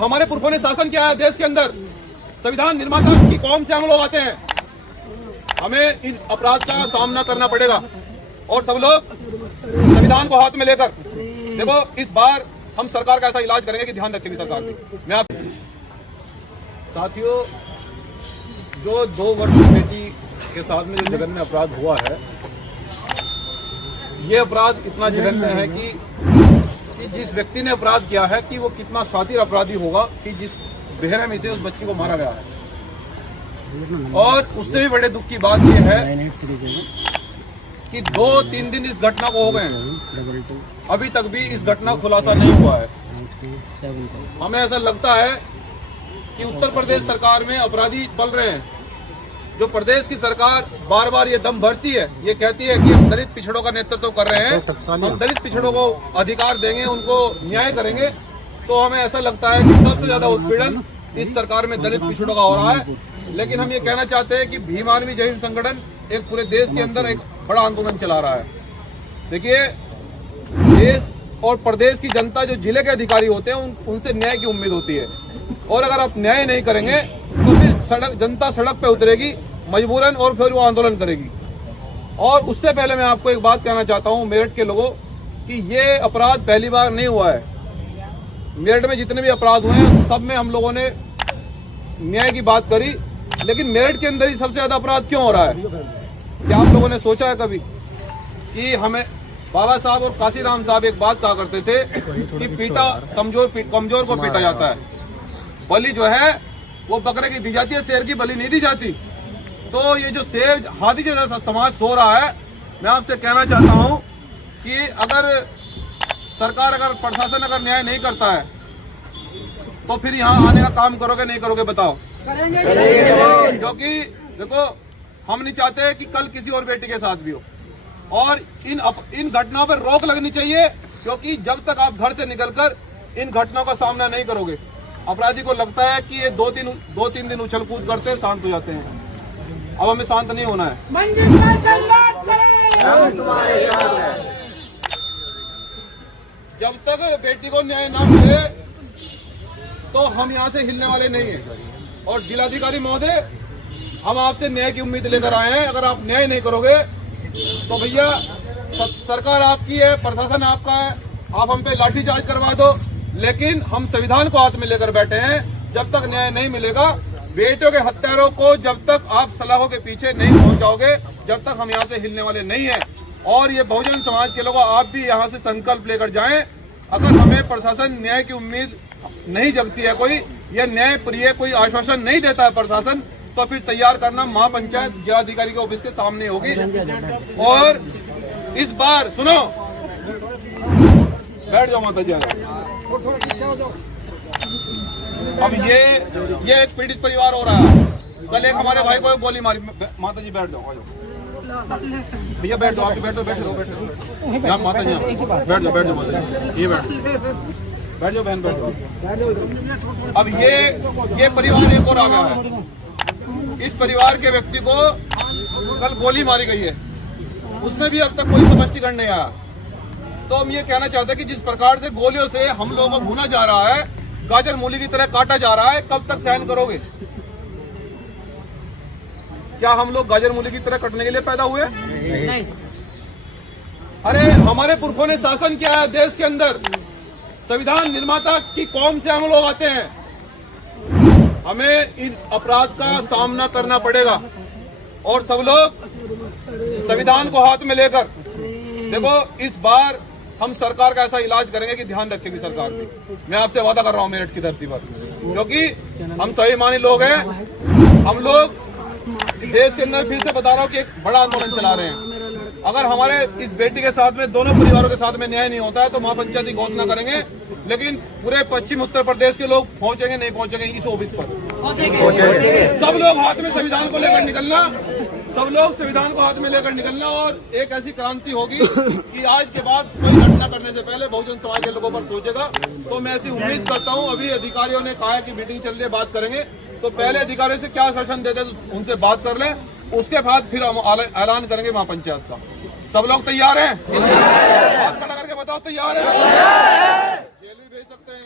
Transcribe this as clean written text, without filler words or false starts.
हमारे पुरखों ने शासन किया है देश के अंदर, संविधान निर्माता की कौम से हम लोग आते हैं, हमें इस अपराध का सामना करना पड़ेगा और सब लोग संविधान को हाथ में लेकर देखो, इस बार हम सरकार का ऐसा इलाज करेंगे कि ध्यान रखेगी सरकार भी। मैं आप साथियों, जो 2 वर्ष की बेटी के साथ में जो जघन्य अपराध हुआ है, ये अपराध इतना जघन्य है कि जिस व्यक्ति ने अपराध किया है कि वो कितना शातिर अपराधी होगा कि जिस बेरहमी से उस बच्ची को मारा गया है। और उससे भी बड़े दुख की बात यह है कि 2-3 दिन इस घटना को हो गए हैं, अभी तक भी इस घटना का खुलासा नहीं हुआ है। हमें ऐसा लगता है कि उत्तर प्रदेश सरकार में अपराधी पल रहे हैं। जो प्रदेश की सरकार बार बार ये दम भरती है, ये कहती है कि हम दलित पिछड़ों का नेतृत्व कर रहे हैं, हम दलित पिछड़ों को अधिकार देंगे, उनको न्याय करेंगे, तो हमें ऐसा लगता है कि सबसे ज्यादा उत्पीड़न इस सरकार में दलित पिछड़ों का हो रहा है। लेकिन हम ये कहना चाहते हैं कि भीम आर्मी जय हिंद संगठन एक पूरे देश के अंदर एक बड़ा आंदोलन चला रहा है। देखिए, देश और प्रदेश की जनता जो जिले के अधिकारी होते हैं उनसे न्याय की उम्मीद होती है, और अगर आप न्याय नहीं करेंगे तो फिर जनता सड़क पे उतरेगी मजबूरन, और फिर वो आंदोलन करेगी। और उससे पहले मैं आपको एक बात कहना चाहता हूं मेरठ के लोगों कि ये अपराध पहली बार नहीं हुआ है। मेरठ में जितने भी अपराध हुए हैं सब में हम लोगों ने न्याय की बात करी, लेकिन मेरठ के अंदर ही सबसे ज्यादा अपराध क्यों हो रहा है? क्या आप लोगों ने सोचा है कभी कि हमें बाबा साहब और काशीराम साहब एक बात कहा करते थे कि पीटा कमजोर को पीटा जाता है, बलि जो है वो बकरे की दी जाती है, शेर की बलि नहीं दी जाती। तो ये जो शेर हाथी जैसा समाज सो रहा है, मैं आपसे कहना चाहता हूं कि अगर सरकार, अगर प्रशासन अगर न्याय नहीं करता है तो फिर यहाँ आने का काम करोगे नहीं करोगे बताओ? करेंगे। क्योंकि देखो, हम नहीं चाहते कि कल किसी और बेटी के साथ भी हो, और इन घटनाओं पर रोक लगनी चाहिए, क्योंकि जब तक आप घर से निकलकर इन घटनाओं का सामना नहीं करोगे, अपराधी को लगता है कि ये 2-3 दिन उछल कूद करते हैं, शांत हो जाते हैं। अब हमें शांत नहीं होना है। जब तक बेटी को न्याय ना मिले तो हम यहाँ से हिलने वाले नहीं हैं। और जिलाधिकारी महोदय, हम आपसे न्याय की उम्मीद लेकर आए हैं। अगर आप न्याय नहीं करोगे तो भैया सरकार आपकी है, प्रशासन आपका है, आप हम पे लाठीचार्ज करवा दो, लेकिन हम संविधान को हाथ में लेकर बैठे हैं। जब तक न्याय नहीं मिलेगा, बेटियों के हत्यारों को जब तक आप सलाखों के पीछे नहीं पहुंचाओगे, जब तक हम यहाँ से हिलने वाले नहीं हैं। और ये बहुजन समाज के लोगों, आप भी यहाँ से संकल्प लेकर जाएं। अगर हमें प्रशासन न्याय की उम्मीद नहीं जगती है, कोई यह न्याय प्रिय कोई आश्वासन नहीं देता है प्रशासन, तो फिर तैयार करना महापंचायत जिलाधिकारी के ऑफिस के सामने होगी। और इस बार सुनो, बैठ जाओ माता जी। अब ये एक पीड़ित परिवार हो रहा है। कल एक हमारे भाई को गोली मारी। माता जी बैठ जाओ, भैया बैठ जाओ, आप बैठ जाओ माता जी, बैठ जाओ माता जी, ये बैठ जाओ बहन, बैठ जाओ। अब ये परिवार एक और आ गया है। इस परिवार के व्यक्ति को कल गोली मारी गई है, उसमें भी अब तक कोई स्पष्टीकरण नहीं आया। तो हम ये कहना चाहते हैं कि जिस प्रकार से गोलियों से हम लोगों को भूना जा रहा है, गाजर मूली की तरह काटा जा रहा है, कब तक सहन करोगे? क्या हम लोग गाजर मूली की तरह कटने के लिए पैदा हुए? नहीं। अरे हमारे पुरखों ने शासन किया है देश के अंदर, संविधान निर्माता की कौम से हम लोग आते हैं, हमें इस अपराध का सामना करना पड़ेगा। और सब लोग संविधान को हाथ में लेकर देखो, इस बार हम सरकार का ऐसा इलाज करेंगे कि ध्यान रखेगी सरकार भी। मैं आपसे वादा कर रहा हूं मेरठ की धरती पर, क्योंकि हम स्वाभिमानी लोग हैं। हम लोग देश के अंदर, फिर से बता रहा हूं कि एक बड़ा आंदोलन चला रहे हैं। अगर हमारे इस बेटी के साथ में, दोनों परिवारों के साथ में न्याय नहीं होता है तो महापंचायत की घोषणा करेंगे, लेकिन पूरे पश्चिम उत्तर प्रदेश के लोग पहुंचेंगे नहीं पहुंचेंगे इस ऑफिस पर? सब लोग हाथ में संविधान को लेकर निकलना, सब लोग संविधान को हाथ में लेकर निकलना, और एक ऐसी क्रांति होगी कि आज के बाद कोई घटना करने से पहले बहुजन समाज के लोगों पर सोचेगा। तो मैं ऐसी उम्मीद करता हूं। अभी अधिकारियों ने कहा है कि मीटिंग चल रही है, बात करेंगे, तो पहले अधिकारियों से क्या शासन देते तो उनसे बात कर लें, उसके बाद फिर हम ऐलान करेंगे महापंचायत का। सब लोग तैयार हैं? हाथ खड़ा करके बताओ, तैयार है? जेल भी भेज सकते हैं।